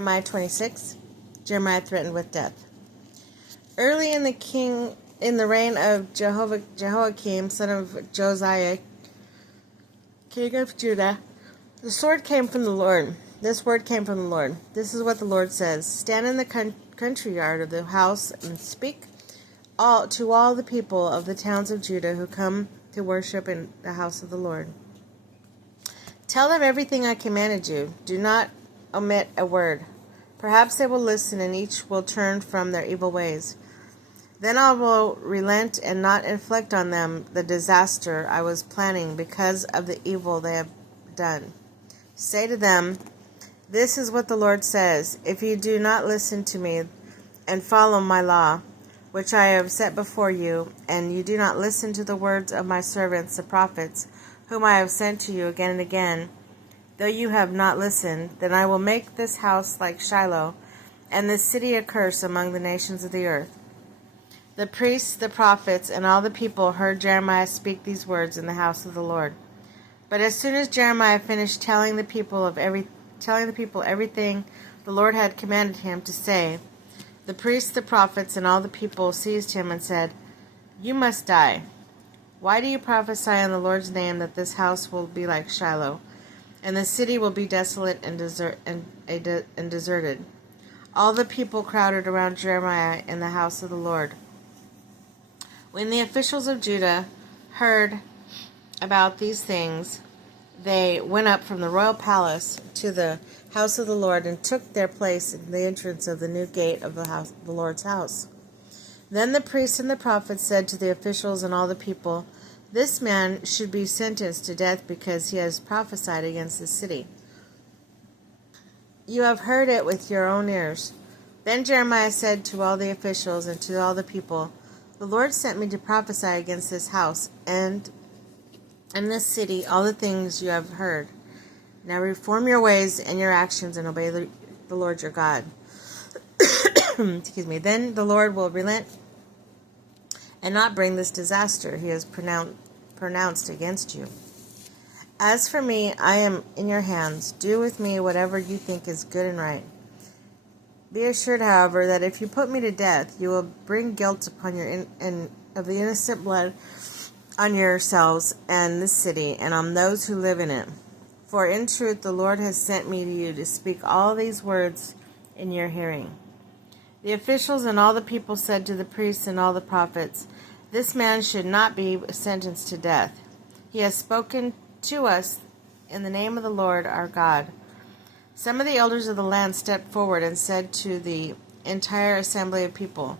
Jeremiah 26. Jeremiah threatened with death. Early in the reign of Jehoiakim, son of Josiah, king of Judah, the sword came from the Lord. This word came from the Lord. This is what the Lord says: Stand in the country yard of the house and speak to all the people of the towns of Judah who come to worship in the house of the Lord. Tell them everything I commanded you. Do not omit a word. Perhaps they will listen, and each will turn from their evil ways. Then I will relent and not inflict on them the disaster I was planning because of the evil they have done. Say to them, this is what the Lord says: If you do not listen to me and follow my law, which I have set before you, and you do not listen to the words of my servants, the prophets, whom I have sent to you again and again, though you have not listened, then I will make this house like Shiloh, and this city a curse among the nations of the earth. The priests, the prophets, and all the people heard Jeremiah speak these words in the house of the Lord. But as soon as Jeremiah finished telling the people everything the Lord had commanded him to say, the priests, the prophets, and all the people seized him and said, You must die. Why do you prophesy in the Lord's name that this house will be like Shiloh, and the city will be desolate and deserted? All the people crowded around Jeremiah in the house of the Lord. When the officials of Judah heard about these things, they went up from the royal palace to the house of the Lord and took their place in the entrance of the new gate of the Lord's house. Then the priests and the prophets said to the officials and all the people, This man should be sentenced to death because he has prophesied against the city. You have heard it with your own ears. Then Jeremiah said to all the officials and to all the people, The Lord sent me to prophesy against this house and this city all the things you have heard. Now reform your ways and your actions and obey the Lord your God. Excuse me. Then the Lord will relent and not bring this disaster he has pronounced against you. As for me, I am in your hands. Do with me whatever you think is good and right. Be assured, however, that if you put me to death, you will bring guilt upon of the innocent blood on yourselves and this city, and on those who live in it. For in truth, the Lord has sent me to you to speak all these words in your hearing. The officials and all the people said to the priests and all the prophets, This man should not be sentenced to death. He has spoken to us in the name of the Lord our God. Some of the elders of the land stepped forward and said to the entire assembly of people,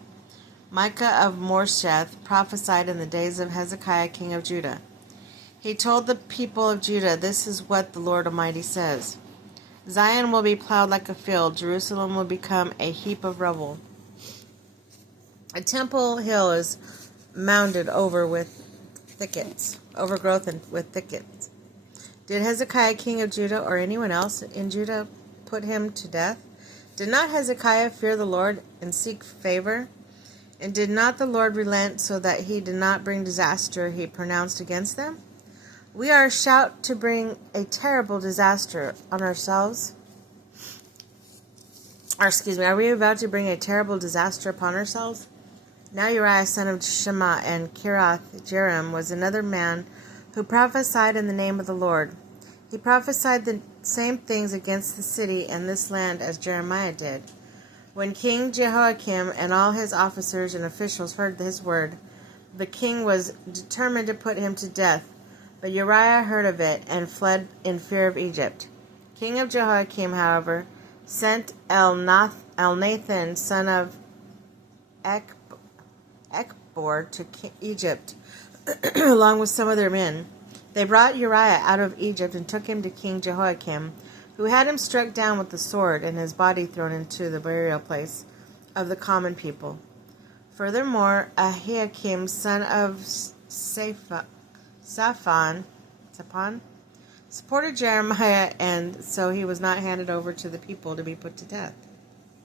Micah of Moresheth prophesied in the days of Hezekiah king of Judah. He told the people of Judah, This is what the Lord Almighty says: Zion will be plowed like a field, Jerusalem will become a heap of rubble. A temple hill is mounded over with overgrown with thickets. Did Hezekiah king of Judah or anyone else in Judah put him to death? Did not Hezekiah fear the Lord and seek favor? And did not the Lord relent so that he did not bring disaster he pronounced against them? We are about to bring a terrible disaster on ourselves. Are we about to bring a terrible disaster upon ourselves? Now Uriah son of Shema and Kirath-Jearim was another man who prophesied in the name of the Lord. He prophesied the same things against the city and this land as Jeremiah did. When King Jehoiakim and all his officers and officials heard his word, the king was determined to put him to death. But Uriah heard of it and fled in fear of Egypt. King of Jehoiakim, however, sent Elnathan, son of Ekbor, to Egypt, along with some of their men. They brought Uriah out of Egypt and took him to King Jehoiakim, who had him struck down with the sword and his body thrown into the burial place of the common people. Furthermore, Ahikam, son of Shaphan, supported Jeremiah, and so he was not handed over to the people to be put to death.